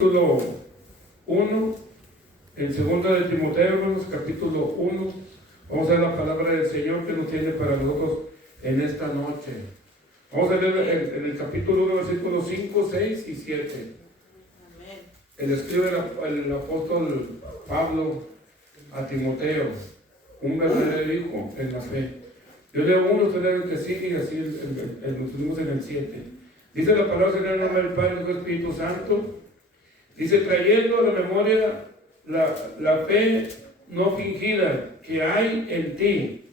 Capítulo 1, en 2 de Timoteo, hermanos, capítulo 1. Vamos a ver la palabra del Señor que nos tiene para nosotros en esta noche. Vamos a leer en el capítulo 1, versículos 5, 6 y 7. Amén. El escribe el apóstol Pablo a Timoteo, un verdadero hijo en la fe. Yo leo uno, usted lee el que sigue y así nos unimos en el 7. Dice la palabra del Señor en el nombre del Padre y del Espíritu Santo. Dice, trayendo a la memoria la fe no fingida que hay en ti,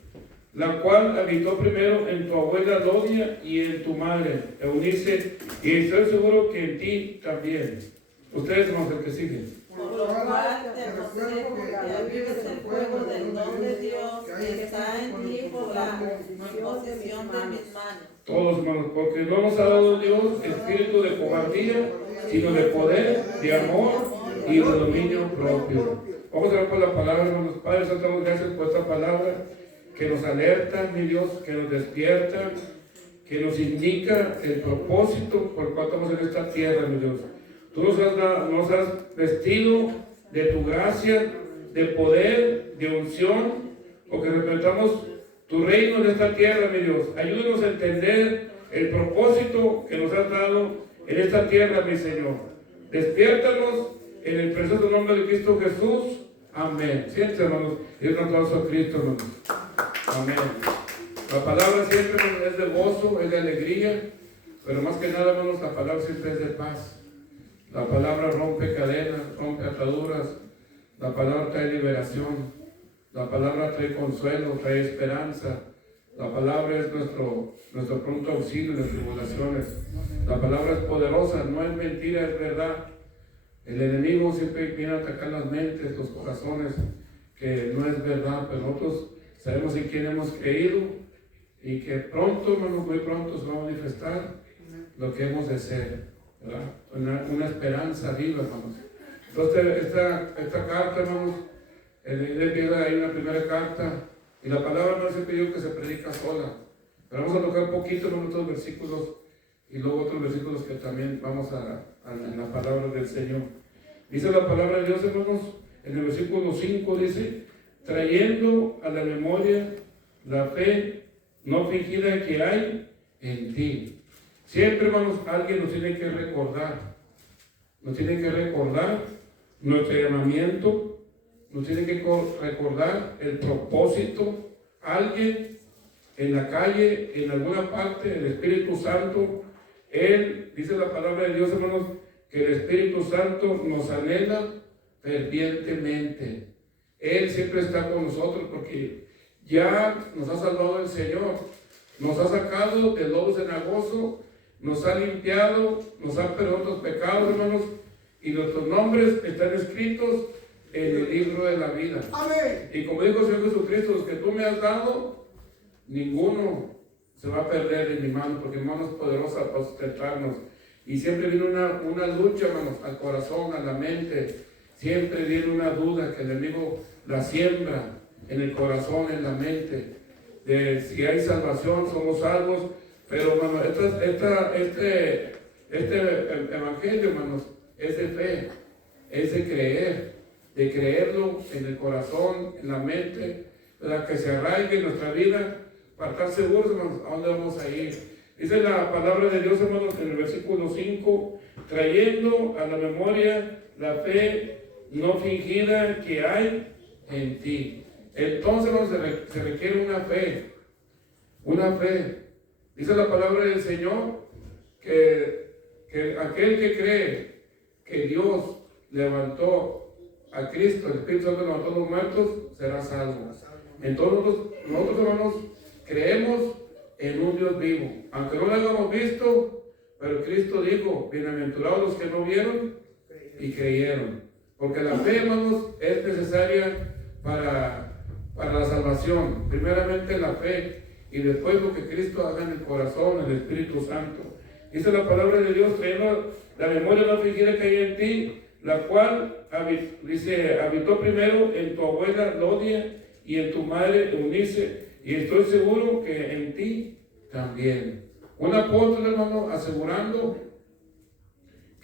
la cual habitó primero en tu abuela Lodia y en tu madre Eunice, y estoy seguro que en ti también. Ustedes son los que siguen. Por lo cual te aconsejo que avives el fuego del don de Dios que está en ti por la imposición de mis manos. Todos, hermanos, porque no nos ha dado Dios espíritu de cobardía, sino de poder, de amor y de dominio propio. Vamos a ver por la palabra, hermanos. Padre, damos gracias por esta palabra que nos alerta, mi Dios, que nos despierta, que nos indica el propósito por el cual estamos en esta tierra, mi Dios. Tú nos has vestido de tu gracia, de poder, de unción, porque representamos tu reino en esta tierra, mi Dios. Ayúdanos a entender el propósito que nos has dado en esta tierra, mi Señor. Despiértanos en el precioso nombre de Cristo Jesús. Amén. Siéntense, hermanos, y un aplauso a Cristo, hermanos. Amén. La palabra siempre es de gozo, es de alegría, pero más que nada, hermanos, la palabra siempre es de paz. La palabra rompe cadenas, rompe ataduras. La palabra trae liberación. La palabra trae consuelo, trae esperanza. La palabra es nuestro pronto auxilio en las tribulaciones. La palabra es poderosa, no es mentira, es verdad. El enemigo siempre viene a atacar las mentes, los corazones, que no es verdad, pero nosotros sabemos en quién hemos creído y que pronto, hermanos, muy pronto se va a manifestar lo que hemos de ser, ¿verdad? Una esperanza viva, hermanos. Entonces, esta carta, hermanos, le pido ahí una primera carta, y la palabra no se pidió que se predica sola, pero vamos a tocar un poquito en otros versículos y luego otros versículos que también vamos en la palabra del Señor. Dice la palabra de Dios, hermanos, en el versículo 5 dice, trayendo a la memoria la fe no fingida que hay en ti. Siempre, hermanos, alguien nos tiene que recordar nuestro llamamiento, nos tiene que recordar el propósito. Alguien en la calle, en alguna parte, el Espíritu Santo, Él, dice la palabra de Dios, hermanos, que el Espíritu Santo nos anhela fervientemente. Él siempre está con nosotros porque ya nos ha salvado el Señor, nos ha sacado del lobo cenagoso, nos ha limpiado, nos ha perdonado los pecados, hermanos, y nuestros nombres están escritos en el libro de la vida. Amén. Y como dijo el Señor Jesucristo, los que tú me has dado, ninguno se va a perder en mi mano, porque mi mano es poderosa para sustentarnos. Y siempre viene una lucha, hermanos, al corazón, a la mente. Siempre viene una duda que el enemigo la siembra en el corazón, en la mente. De si hay salvación, somos salvos. Pero, hermanos, este evangelio, hermanos, es de fe, es de creer. De creerlo en el corazón, en la mente, para que se arraigue en nuestra vida, para estar seguros, hermanos, a dónde vamos a ir. Dice la palabra de Dios, hermanos, en el versículo 5, trayendo a la memoria la fe no fingida que hay en ti. Entonces, hermanos, se requiere una fe. Dice la palabra del Señor que aquel que cree que Dios levantó a Cristo, el Espíritu Santo levantó a los muertos, será salvo. Entonces nosotros, hermanos, creemos en un Dios vivo, aunque no lo hayamos visto, pero Cristo dijo, bienaventurados los que no vieron y creyeron, porque la fe, hermanos, es necesaria para la salvación. Primeramente la fe y después lo que Cristo haga en el corazón, el Espíritu Santo. Dice la palabra de Dios, trayendo la memoria no fingida que hay en ti, la cual, dice, habitó primero en tu abuela Lodia y en tu madre Eunice, y estoy seguro que en ti también. Un apóstol, hermano, asegurando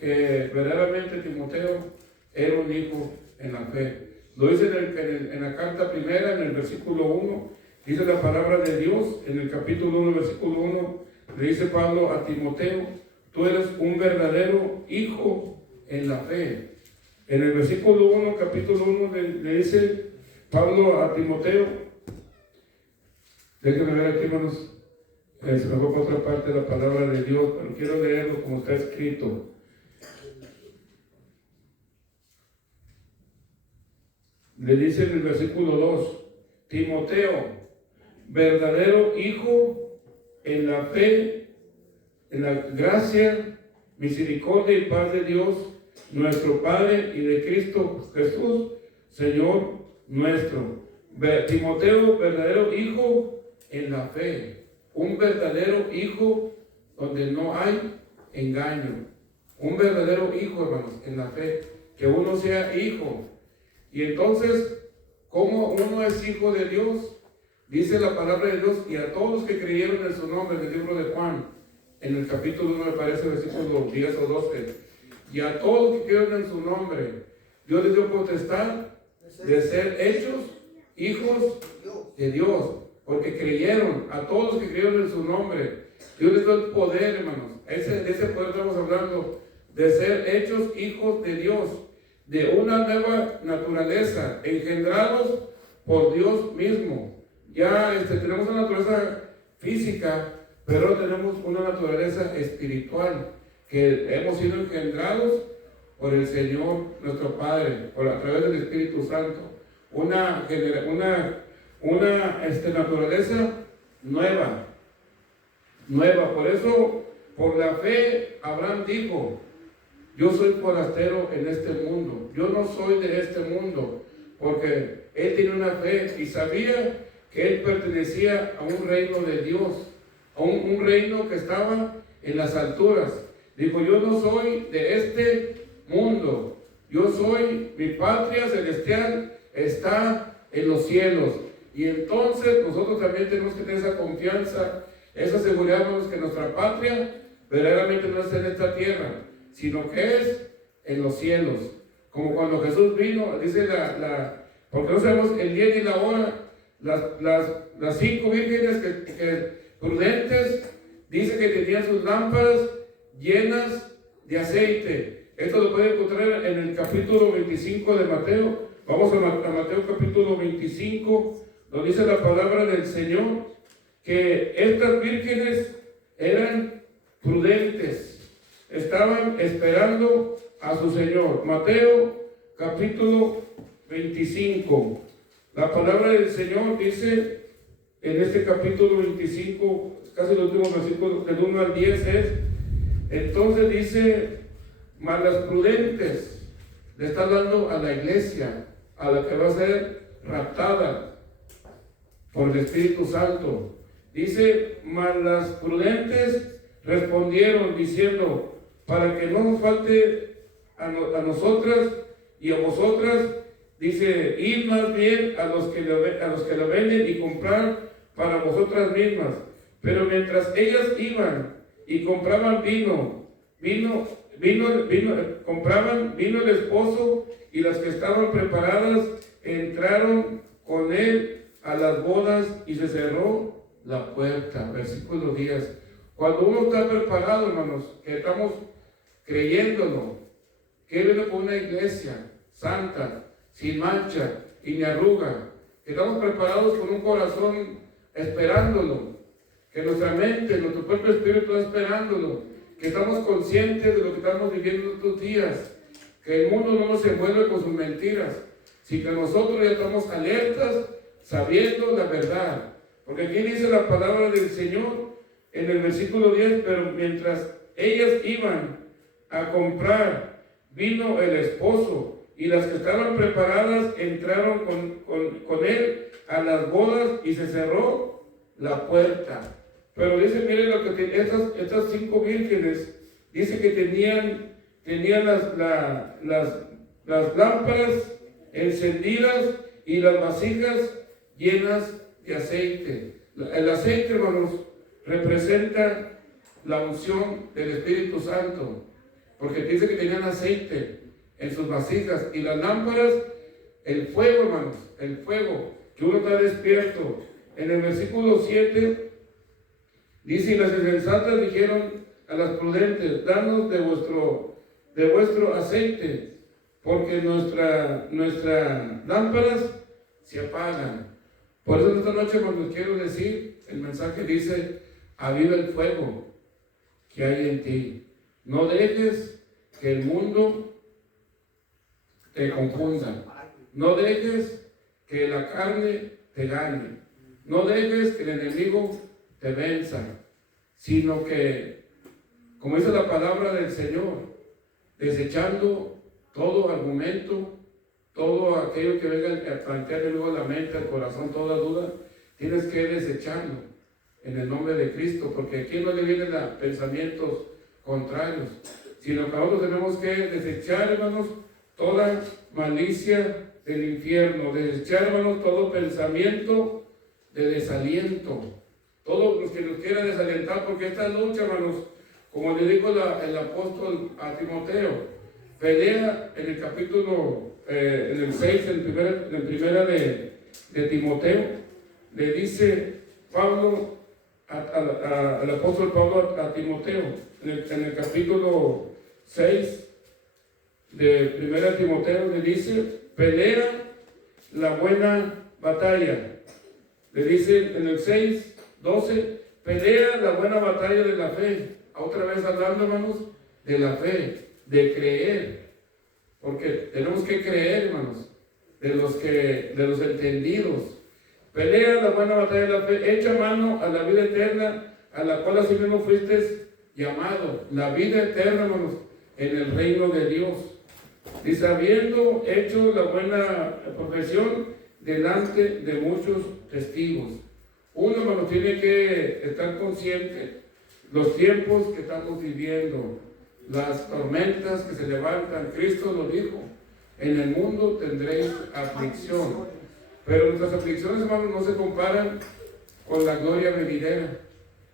que verdaderamente Timoteo era un hijo en la fe. Lo dice en la carta primera, en el versículo 1, dice la palabra de Dios, en el capítulo 1, versículo 1, le dice Pablo a Timoteo: tú eres un verdadero hijo en la fe. En el versículo 1, capítulo 1, le dice Pablo a Timoteo, déjenme ver aquí, hermanos, se me fue por otra parte la palabra de Dios, pero quiero leerlo como está escrito. Le dice en el versículo 2, Timoteo, verdadero hijo en la fe, en la gracia, misericordia y paz de Dios, nuestro Padre, y de Cristo Jesús, Señor nuestro. Timoteo, verdadero hijo en la fe, un verdadero hijo donde no hay engaño, un verdadero hijo, hermanos, en la fe, que uno sea hijo. Y entonces, ¿cómo uno es hijo de Dios? Dice la palabra de Dios: y a todos los que creyeron en su nombre, en el libro de Juan, en el capítulo 1 me parece, versículo 10 o 12, y a todos los que creyeron en su nombre, Dios les dio potestad de ser hechos hijos de Dios, porque creyeron. A todos los que creyeron en su nombre, Dios les dio el poder, hermanos. De ese poder estamos hablando, de ser hechos hijos de Dios, de una nueva naturaleza, engendrados por Dios mismo. Ya tenemos una naturaleza física, pero tenemos una naturaleza espiritual, que hemos sido engendrados por el Señor nuestro Padre, a través del Espíritu Santo. Una naturaleza nueva. Por eso, por la fe, Abraham dijo: yo soy forastero en este mundo, yo no soy de este mundo, porque él tiene una fe y sabía que él pertenecía a un reino de Dios, a un reino que estaba en las alturas. Dijo: yo no soy de este mundo, mi patria celestial está en los cielos. Y entonces nosotros también tenemos que tener esa confianza, esa seguridad, que nuestra patria verdaderamente no es en esta tierra, sino que es en los cielos. Como cuando Jesús vino, dice porque no sabemos el día ni la hora, las 5 vírgenes que prudentes, dice que tenían sus lámparas llenas de aceite. Esto lo pueden encontrar en el capítulo 25 de Mateo. Vamos a Mateo capítulo 25, donde dice la palabra del Señor que estas vírgenes eran prudentes, estaban esperando a su Señor. Mateo capítulo 25. La palabra del Señor dice en este capítulo 25, casi el último versículo, del 1 al 10 es: entonces dice, mas las prudentes, le está hablando a la iglesia, a la que va a ser raptada por el Espíritu Santo. Dice: mas las prudentes respondieron diciendo, para que no nos falte a nosotras y a vosotras, dice, id más bien a los que la venden y comprar para vosotras mismas. Pero mientras ellas iban y compraban compraban vino el esposo, y las que estaban preparadas entraron con él a las bodas, y se cerró la puerta. Versículo 10. Cuando uno está preparado, hermanos, que estamos creyéndolo, que viene con una iglesia santa, sin mancha y ni arruga, que estamos preparados con un corazón esperándolo, que nuestra mente, nuestro propio espíritu está esperándolo, que estamos conscientes de lo que estamos viviendo estos días, que el mundo no nos envuelve con sus mentiras, sino que nosotros ya estamos alertas, sabiendo la verdad. Porque aquí dice la palabra del Señor en el versículo 10, pero mientras ellas iban a comprar, vino el esposo, y las que estaban preparadas entraron con él a las bodas, y se cerró la puerta. Pero dice, miren lo que estas 5 vírgenes, dice que tenían las lámparas encendidas y las vasijas llenas de aceite. El aceite, hermanos, representa la unción del Espíritu Santo. porque dice que tenían aceite en sus vasijas, y las lámparas, el fuego, hermanos, el fuego, que uno está despierto. En el versículo 7 dice: y las insensatas dijeron a las prudentes: danos de vuestro aceite, porque nuestras lámparas se apagan. Por eso esta noche, hermanos, quiero decir, el mensaje dice: aviva el fuego que hay en ti. No dejes que el mundo te confunda. No dejes que la carne te gane. No dejes que el enemigo te venza. Sino que, como dice la palabra del Señor, desechando todo argumento, todo aquello que venga a plantearle luego a la mente, al corazón, toda duda, tienes que desecharlo en el nombre de Cristo, porque aquí no le vienen a pensamientos contrarios, sino que nosotros tenemos que desechar, hermanos, toda malicia del infierno, desechar, hermanos, todo pensamiento de desaliento, todo lo que nos quiera desalentar, porque esta lucha, hermanos, como le dijo el apóstol a Timoteo, pelea en el capítulo, en el 6, en primera de Timoteo, le dice Pablo, al apóstol Pablo a Timoteo, en el capítulo 6 de primera Timoteo, le dice: pelea la buena batalla. Le dice en el 6:12, pelea la buena batalla de la fe. Otra vez hablando, hermanos, de la fe, de creer, porque tenemos que creer, hermanos, de los entendidos. Pelea la buena batalla de la fe, echa mano a la vida eterna, a la cual así mismo fuiste llamado, la vida eterna, hermanos, en el reino de Dios. Dice: habiendo hecho la buena profesión delante de muchos testigos. Uno, hermanos, tiene que estar consciente los tiempos que estamos viviendo, las tormentas que se levantan. Cristo lo dijo: en el mundo tendréis aflicción, pero nuestras aflicciones, hermanos, no se comparan con la gloria venidera,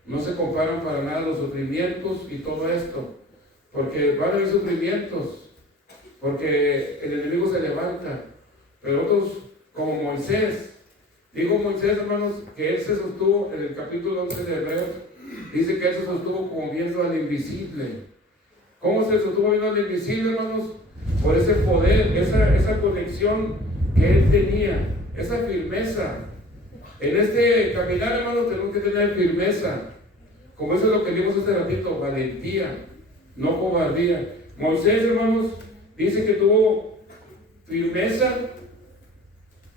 no se comparan para nada los sufrimientos y todo esto, porque van a haber sufrimientos, porque el enemigo se levanta, pero otros, como Moisés, digo Moisés, hermanos, que él se sostuvo en el capítulo 11 de Hebreos, dice que él se sostuvo como viendo al invisible. ¿Cómo se sostuvo viendo al invisible, hermanos? Por ese poder, esa conexión que él tenía, esa firmeza. En este caminar, hermanos, tenemos que tener firmeza. Como eso es lo que vimos hace ratito: valentía, no cobardía. Moisés, hermanos, dice que tuvo firmeza.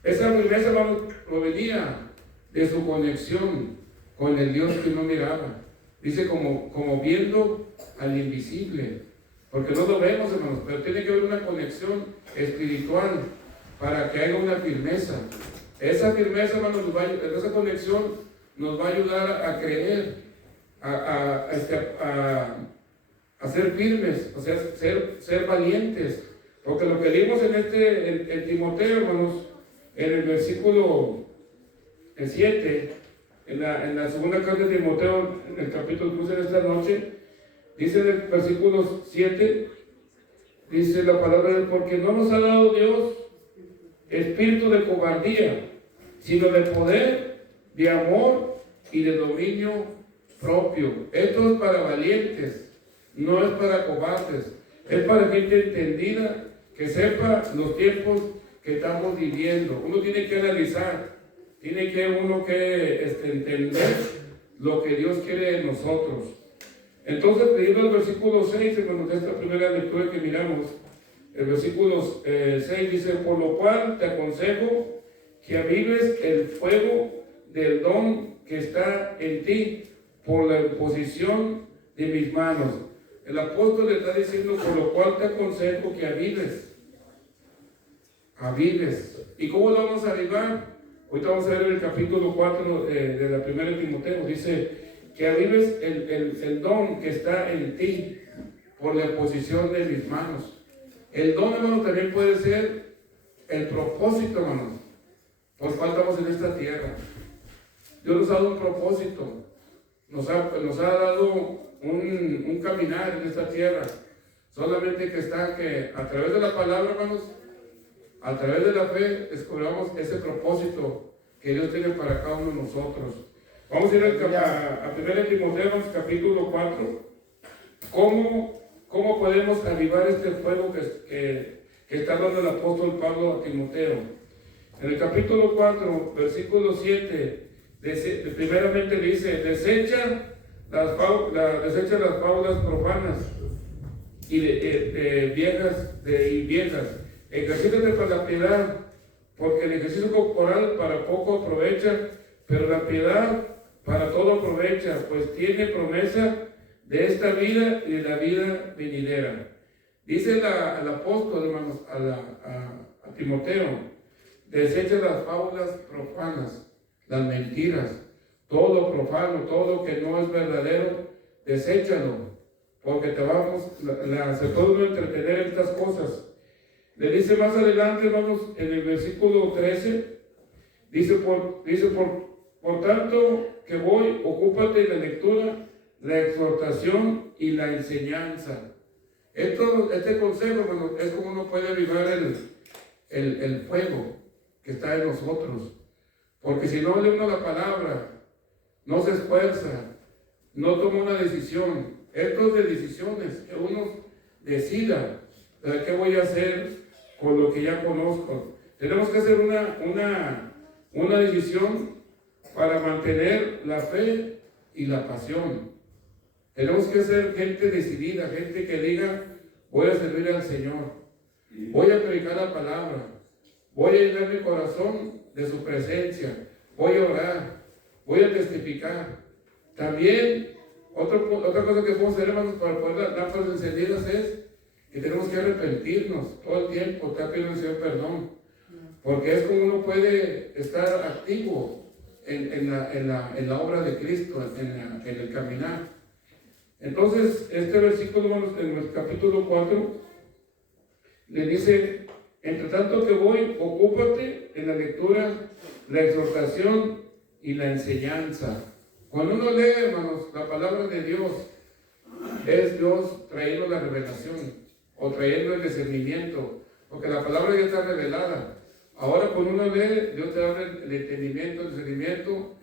Esa firmeza, hermanos, provenía de su conexión con el Dios que no miraba. Dice como viendo al invisible, porque no lo vemos, hermanos, pero tiene que haber una conexión espiritual para que haya una firmeza. Esa firmeza, hermanos, esa conexión nos va a ayudar a creer, a ser firmes, o sea, ser valientes, porque lo que leímos en Timoteo, hermanos, en el versículo 7, en la segunda carta de Timoteo, en el capítulo 12 de esta noche, dice en el versículo 7, dice la palabra de: porque no nos ha dado Dios espíritu de cobardía, sino de poder, de amor y de dominio propio. Esto es para valientes, no es para cobardes, es para gente entendida, que sepa los tiempos que estamos viviendo. Uno tiene que analizar, tiene que uno que entender lo que Dios quiere de nosotros. Entonces, leyendo el versículo 6, hermanos, de esta primera lectura que miramos, el versículo 6 dice: por lo cual te aconsejo que avives el fuego del don que está en ti por la imposición de mis manos. El apóstol le está diciendo: por lo cual te aconsejo que avives. ¿Y cómo lo vamos a avivar? Ahorita vamos a ver en el capítulo 4 de la primera de Timoteo. Dice que avives el don que está en ti por la imposición de mis manos. El don, hermano, también puede ser el propósito, hermanos, por cual estamos en esta tierra. Dios nos ha dado un propósito, nos ha dado un caminar en esta tierra, Solamente que está que a través de la palabra, hermanos, a través de la fe, descubramos ese propósito que Dios tiene para cada uno de nosotros. Vamos a ir a 1 Timoteo, capítulo 4. ¿Cómo podemos avivar este fuego que está dando el apóstol Pablo a Timoteo? En el capítulo 4, versículo 7, primeramente dice: desecha las fábulas profanas y viejas. Ejercítate para la piedad, porque el ejercicio corporal para poco aprovecha, pero la piedad para todo aprovecha, pues tiene promesa de esta vida y de la vida venidera. Dice el apóstol, hermanos, a Timoteo: desecha las fábulas profanas, las mentiras, todo lo profano, todo lo que no es verdadero, deséchalo, porque te se puede entretener en estas cosas. Le dice más adelante, hermanos, en el versículo 13, dice por tanto que voy, ocúpate de la lectura, la exhortación y la enseñanza. Este consejo, hermanos, es como uno puede avivar el fuego que está en nosotros. Porque si no lee uno la palabra, no se esfuerza, no toma una decisión. Esto es de decisiones, que uno decida qué voy a hacer con lo que ya conozco. Tenemos que hacer una decisión para mantener la fe y la pasión. Tenemos que ser gente decidida, gente que diga: voy a servir al Señor, voy a predicar la palabra, voy a llenar mi corazón de su presencia, voy a orar, voy a testificar. También, otra cosa que podemos hacer, hermanos, para poder dar lámparas encendidas es que tenemos que arrepentirnos todo el tiempo, estar pidiendo al Señor perdón, porque es como uno puede estar activo en la obra de Cristo, en el caminar. Entonces, este versículo, en el capítulo 4, le dice: entre tanto que voy, ocúpate en la lectura, la exhortación y la enseñanza. Cuando uno lee, hermanos, la palabra de Dios, es Dios trayendo la revelación o trayendo el discernimiento, porque la palabra ya está revelada. Ahora cuando uno lee, Dios te da el entendimiento, el discernimiento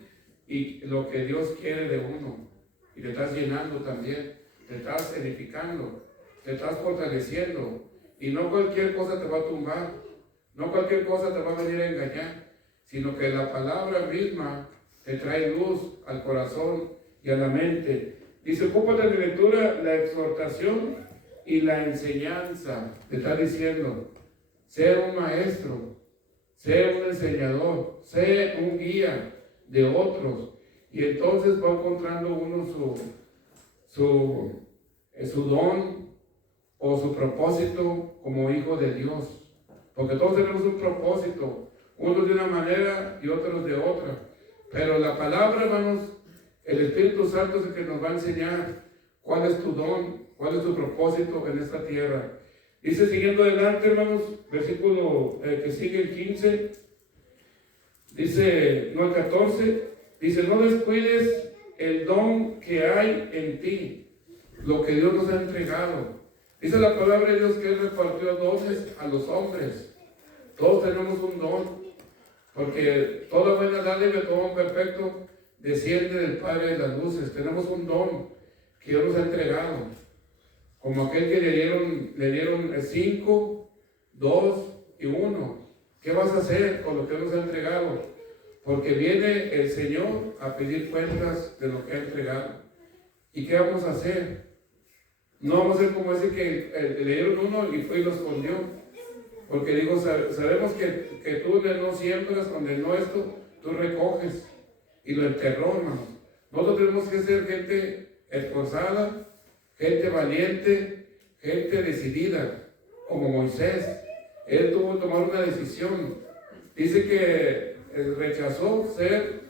y lo que Dios quiere de uno. Y te estás llenando también, te estás edificando, te estás fortaleciendo. Y no cualquier cosa te va a tumbar, no cualquier cosa te va a venir a engañar, sino que la palabra misma te trae luz al corazón y a la mente. Dice: ocúpate de la lectura, la exhortación y la enseñanza. Te está diciendo: sé un maestro, sé un enseñador, sé un guía de otros. Y entonces va encontrando uno su don o su propósito como hijo de Dios. Porque todos tenemos un propósito, unos de una manera y otros de otra. Pero la palabra, hermanos, el Espíritu Santo es el que nos va a enseñar cuál es tu don, cuál es tu propósito en esta tierra. Dice, siguiendo adelante, hermanos, versículo que sigue el 15, dice, no el 14, dice: no descuides el don que hay en ti, lo que Dios nos ha entregado. Dice la palabra de Dios que Él repartió dones a los hombres. Todos tenemos un don, porque toda buena dádiva, todo don perfecto desciende del Padre de las luces. Tenemos un don que Dios nos ha entregado, como aquel que le dieron 5, 2 y 1. ¿Qué vas a hacer con lo que Dios nos ha entregado? Porque viene el Señor a pedir cuentas de lo que ha entregado. ¿Y qué vamos a hacer? No vamos a ser como ese que le dieron uno y fue y lo escondió. Porque digo, sabemos que tú donde no siembras, donde no esto, tú recoges. Y lo enterró, hermano. Nosotros tenemos que ser gente esforzada, gente valiente, gente decidida, como Moisés. Él tuvo que tomar una decisión. Dice que rechazó ser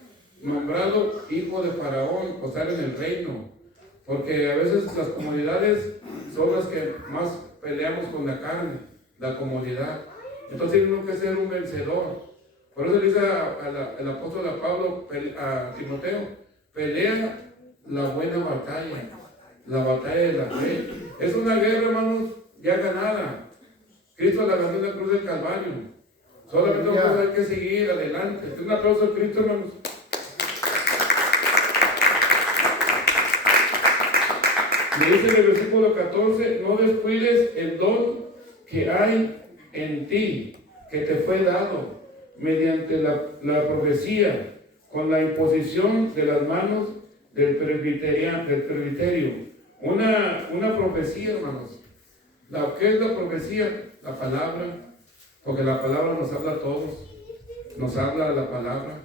nombrado hijo de Faraón o estar en el reino. Porque a veces las comodidades son las que más peleamos con la carne, la comodidad. Entonces tiene que ser un vencedor. Por eso le dice el apóstol Pablo a Timoteo: pelea la buena batalla, la batalla de la fe. Es una guerra, hermanos, ya ganada. Cristo la ganó en la cruz del Calvario. Solamente vamos a tener que seguir adelante. Un aplauso a Cristo, hermanos. Y dice en el versículo 14, no descuides el don que hay en ti, que te fue dado mediante la profecía, con la imposición de las manos del presbiterio. Una profecía, hermanos. ¿Qué es la profecía? La palabra, porque la palabra nos habla a todos, nos habla la palabra.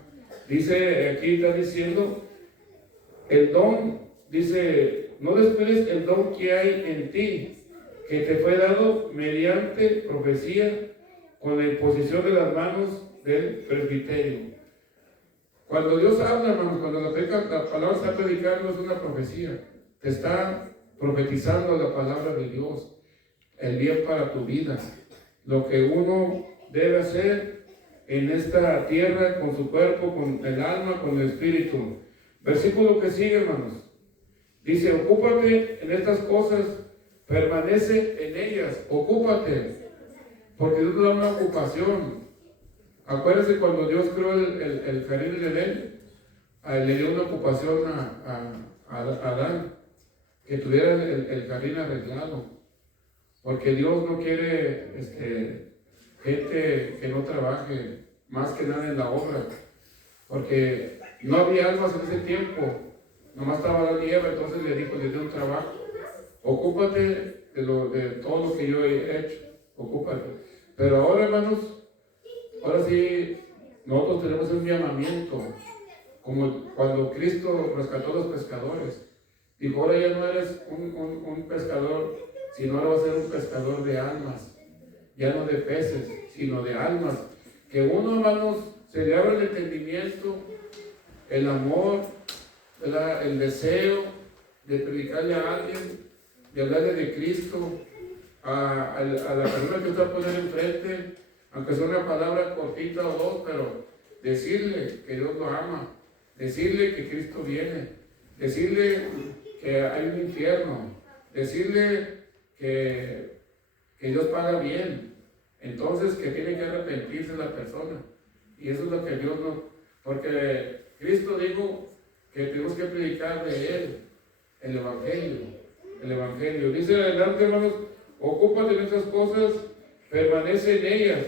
Dice, aquí está diciendo, el don, dice, no descuides el don que hay en ti, que te fue dado mediante profecía, con la imposición de las manos del presbiterio. Cuando Dios habla, hermanos, cuando la palabra está predicando, es una profecía. Te está profetizando la palabra de Dios, el bien para tu vida, lo que uno debe hacer en esta tierra, con su cuerpo, con el alma, con el espíritu. Versículo que sigue, hermanos. Dice, ocúpate en estas cosas, permanece en ellas, ocúpate, porque Dios nos da una ocupación. Acuérdense cuando Dios creó el jardín de Edén, le dio una ocupación a Adán, que tuviera el jardín arreglado, porque Dios no quiere gente que no trabaje más que nada en la obra, porque no había almas en ese tiempo, nomás estaba la nieve. Entonces le dijo, le dio un trabajo, ocúpate de todo lo que yo he hecho, ocúpate. Pero ahora, hermanos, ahora sí, nosotros tenemos un llamamiento, como cuando Cristo rescató a los pescadores. Dijo, ahora ya no eres un pescador, sino ahora vas a ser un pescador de almas, ya no de peces, sino de almas. Que uno, hermanos, se le abra el entendimiento, el amor, el deseo de predicarle a alguien, de hablarle de Cristo, a la persona que usted va a poner enfrente, aunque sea una palabra cortita o dos, pero decirle que Dios lo ama, decirle que Cristo viene, decirle que hay un infierno, decirle que Dios paga bien, entonces que tiene que arrepentirse la persona. Y eso es lo que Dios no, porque Cristo dijo que tenemos que predicar de Él, el Evangelio. Dice adelante, hermanos, ocúpate en estas cosas, permanece en ellas,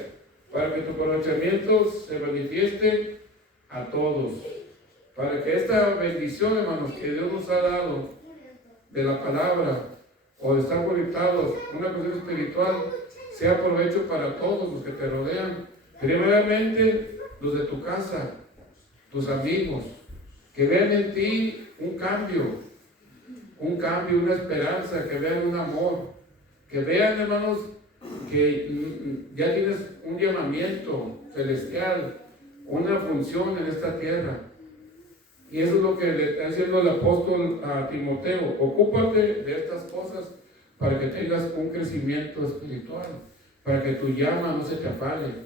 para que tu conocimiento se manifieste a todos. Para que esta bendición, hermanos, que Dios nos ha dado de la palabra, o de estar conectados, una cuestión espiritual, sea provecho para todos los que te rodean. Primeramente, los de tu casa, tus amigos, que vean en ti un cambio, una esperanza, que vean un amor, que vean, hermanos, que ya tienes un llamamiento celestial, una función en esta tierra. Y eso es lo que le está diciendo el apóstol a Timoteo: ocúpate de estas cosas para que tengas un crecimiento espiritual, para que tu llama no se te apague,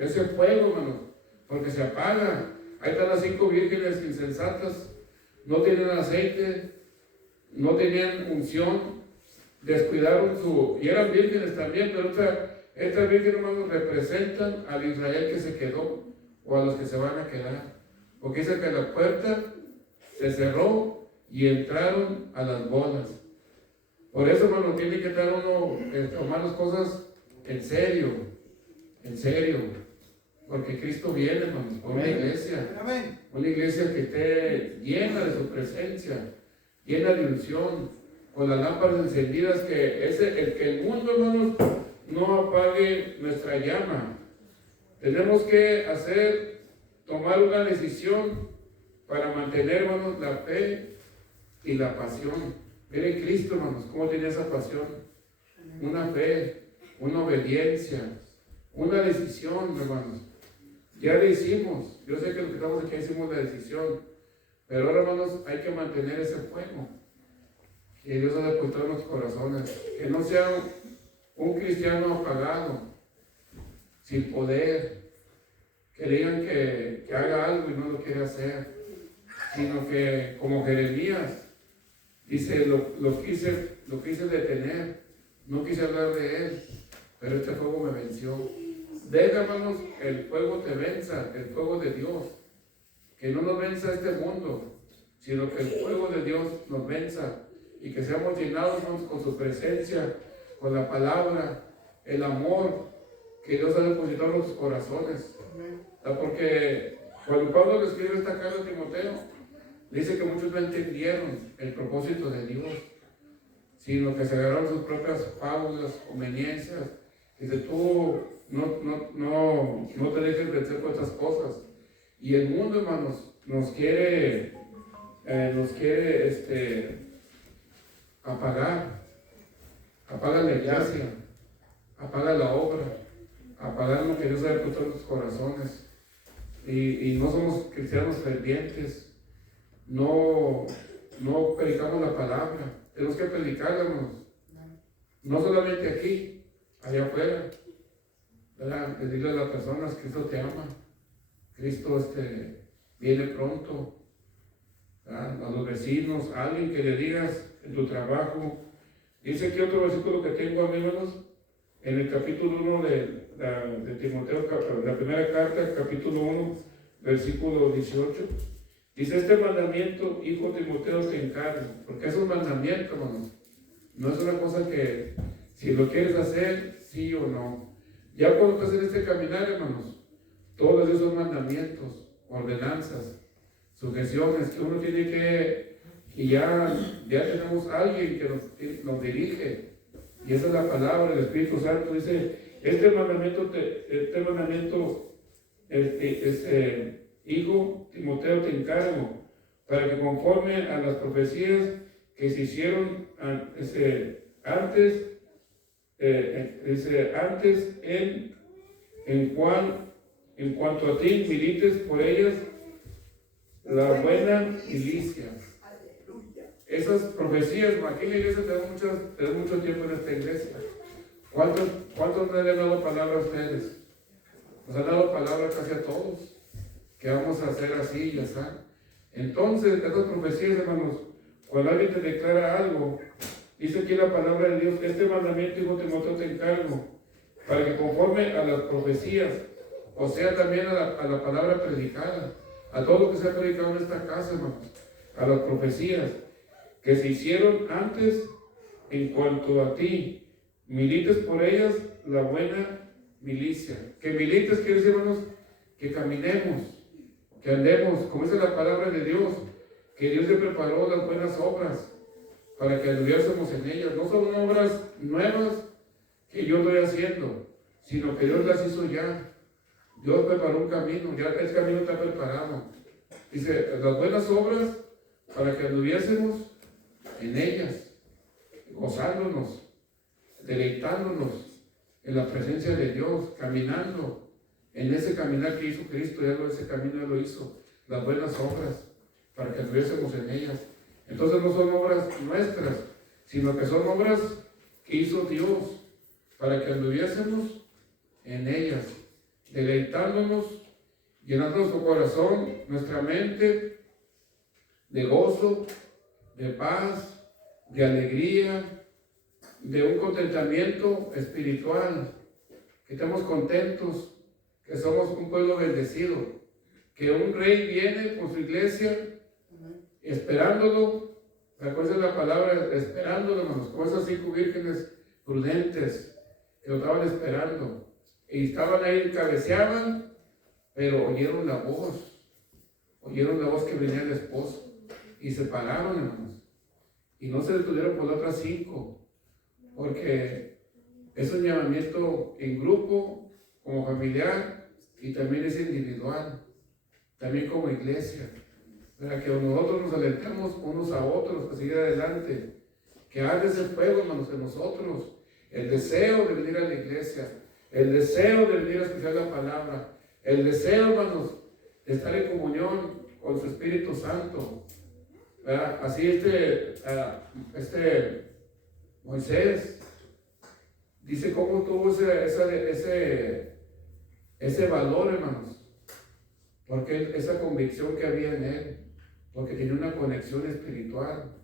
ese fuego, hermano, porque se apaga. Ahí están las 5 vírgenes insensatas, no tienen aceite, no tenían unción, descuidaron y eran vírgenes también, pero estas vírgenes, hermanos, representan al Israel que se quedó, o a los que se van a quedar, porque dice que la puerta se cerró y entraron a las bodas. Por eso, hermano, tiene que estar uno, tomar las cosas en serio, porque Cristo viene, hermanos, por una iglesia que esté llena de su presencia, llena de unción, con las lámparas encendidas, que el mundo, hermanos, no apague nuestra llama. Tenemos que tomar una decisión para mantener, hermanos, la fe y la pasión. Miren Cristo, hermanos, cómo tenía esa pasión, una fe, una obediencia, una decisión, hermanos. Ya le hicimos, yo sé que los que estamos aquí hicimos la decisión, pero ahora, hermanos, hay que mantener ese fuego que Dios ha depositado en los corazones, que no sea un cristiano apagado, sin poder, que digan que haga algo y no lo quiere hacer, sino que, como Jeremías dice, lo quise detener, no quise hablar de él, pero este fuego me venció. Deja, hermanos, el fuego te venza, el fuego de Dios. Que no nos venza este mundo, sino que el fuego de Dios nos venza y que seamos llenados, hermanos, con su presencia, con la palabra, el amor que Dios ha depositado en nuestros corazones. Porque cuando Pablo le escribe esta carta a Timoteo, dice que muchos no entendieron el propósito de Dios, sino que se agarraron sus propias fábulas, conveniencias. Dice, tú no te dejes vencer por estas cosas. Y el mundo, hermanos, nos quiere apagar. Apaga la iglesia, apaga la obra, apagar lo que Dios ha puesto en nuestros corazones. Y no somos cristianos fervientes, no predicamos la palabra. Tenemos que predicarla, hermanos. No solamente aquí, allá afuera. ¿Verdad? Decirle a las personas, Cristo te ama. Cristo viene pronto. ¿Verdad? A los vecinos, a alguien que le digas en tu trabajo. Dice aquí otro versículo que tengo, amigos, en el capítulo 1 de Timoteo, la primera carta, capítulo 1, versículo 18. Dice, este mandamiento, hijo Timoteo, te encargo, porque es un mandamiento, hermanos. No es una cosa que, si lo quieres hacer, sí o no. Ya cuando estás en este caminar, hermanos, todos esos mandamientos, ordenanzas, sujeciones que uno tiene que, y ya tenemos a alguien que nos dirige, y esa es la palabra del Espíritu Santo. Dice, este mandamiento, hijo Timoteo, te encargo, para que conforme a las profecías que se hicieron antes en cuanto a ti, milites por ellas la buena milicia. Esas profecías, aquí en la iglesia tenemos mucho tiempo en esta iglesia. ¿Cuántos me han dado palabra a ustedes? Nos han dado palabra casi a todos, que vamos a hacer así y así. Entonces, estas profecías, hermanos, cuando alguien te declara algo, dice aquí la palabra de Dios, este mandamiento, hijo Timoteo, te encargo, para que conforme a las profecías, o sea, también a la palabra predicada, a todo lo que se ha predicado en esta casa, hermanos, a las profecías que se hicieron antes en cuanto a ti, milites por ellas la buena milicia. Que milites quiere decir, hermanos, que caminemos, que andemos, como dice la palabra de Dios, que Dios le preparó las buenas obras para que anduviésemos en ellas. No son obras nuevas que yo estoy haciendo, sino que Dios las hizo ya. Dios preparó un camino, ya el camino está preparado. Dice, las buenas obras para que anduviésemos en ellas, gozándonos, deleitándonos en la presencia de Dios, caminando en ese caminar que hizo Cristo. Ese camino ya lo hizo, las buenas obras para que anduviésemos en ellas. Entonces no son obras nuestras, sino que son obras que hizo Dios para que anduviésemos en ellas, deleitándonos, llenando nuestro corazón, nuestra mente de gozo, de paz, de alegría, de un contentamiento espiritual, que estamos contentos, que somos un pueblo bendecido, que un rey viene por su iglesia esperándolo. Recuerden la palabra, esperándolo, hermanos, como esas 5 vírgenes prudentes que lo estaban esperando. Y estaban ahí, cabeceaban, pero oyeron la voz que venía el esposo. Y se pararon, hermanos. Y no se detuvieron por las otras 5, porque es un llamamiento en grupo, como familiar, y también es individual, también como iglesia. Para que nosotros nos alentemos unos a otros a seguir adelante, que arde ese fuego, hermanos, en nosotros, el deseo de venir a la iglesia, el deseo de venir a escuchar la palabra, el deseo, hermanos, de estar en comunión con su Espíritu Santo. ¿Verdad? Así Moisés dice cómo tuvo ese valor, hermanos, porque esa convicción que había en él, porque tenía una conexión espiritual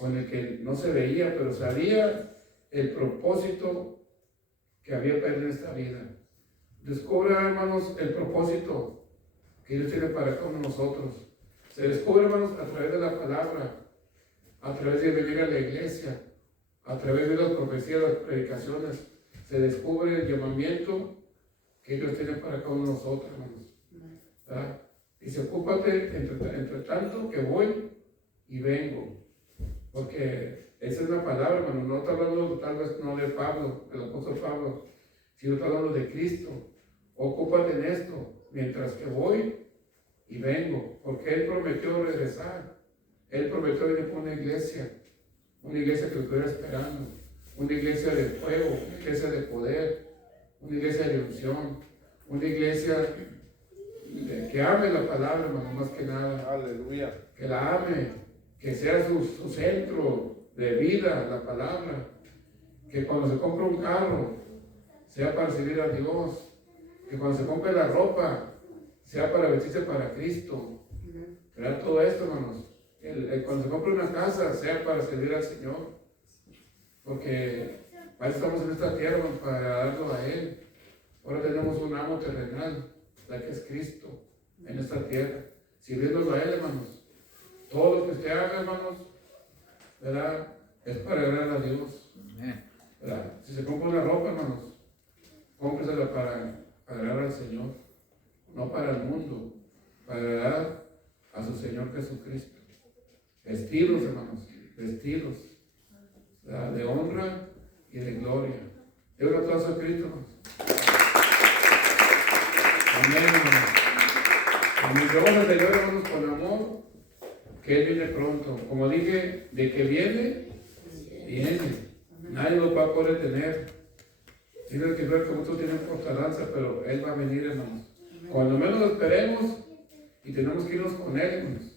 con el que no se veía, pero sabía el propósito que había para él en esta vida. Descubra, hermanos, el propósito que Dios tiene para todos nosotros. Se descubre, hermanos, a través de la palabra, a través de venir a la iglesia, a través de las profecías, las predicaciones. Se descubre el llamamiento que Dios tiene para cada uno de nosotros, hermanos. ¿Verdad? Dice, ocúpate entre tanto que voy y vengo. Porque esa es la palabra, hermano. No está hablando tal vez no de Pablo, del apóstol Pablo, sino está hablando de Cristo. Ocúpate en esto, mientras que voy y vengo. Porque Él prometió regresar. Él prometió venir por una iglesia que lo estuviera esperando. Una iglesia de fuego, una iglesia de poder, una iglesia de unción, una iglesia que ame la palabra, hermano, más que nada. Aleluya. Que la ame, que sea su centro de vida, la palabra. Que cuando se compra un carro, sea para servir a Dios. Que cuando se compre la ropa, sea para vestirse para Cristo. ¿Verdad? Todo esto, hermanos. Cuando se compre una casa, sea para servir al Señor. Porque ahí estamos en esta tierra, hermanos, para agradarlo a Él. Ahora tenemos un amo terrenal, la que es Cristo, en esta tierra, sirviéndolo a Él, hermanos. Todo lo que usted haga, hermanos, ¿verdad? Es para agradar a Dios. ¿Verdad? Si se compra una ropa, hermanos, cómpresela para agradar al Señor, no para el mundo, para agradar a su Señor Jesucristo. Vestidos, hermanos, vestidos, ¿verdad? De honra y de gloria. De un aplauso a Cristo, hermanos. Amén, hermanos. Amén. Vamos a celebrar, hermanos, con amor, que Él viene pronto. Como dije, de que viene, viene. Nadie lo va a poder tener. Tiene que ver que muchos tienen fortaleza, pero Él va a venir, hermanos. Cuando menos lo esperemos, y tenemos que irnos con Él, hermanos.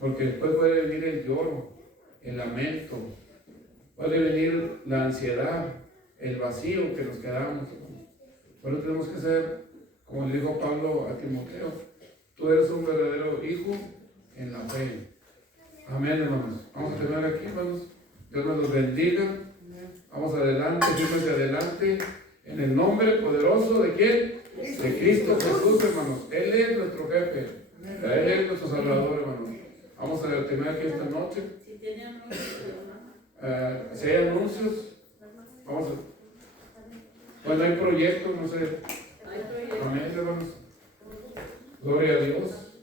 Porque después puede venir el lloro, el lamento, puede venir la ansiedad, el vacío que nos quedamos, hermanos. Por eso tenemos que ser, como le dijo Pablo a Timoteo, tú eres un verdadero hijo en la fe. Amén, hermanos. Vamos a terminar aquí, hermanos. Dios nos los bendiga. Vamos adelante, firmes adelante. En el nombre poderoso de ¿quién? De Cristo Jesús, hermanos. Él es nuestro jefe. Él es nuestro Salvador, hermanos. Vamos a terminar aquí esta noche. Si hay anuncios, vamos a... Bueno, hay proyectos, no sé. Amén, hermanos. Gloria a Dios.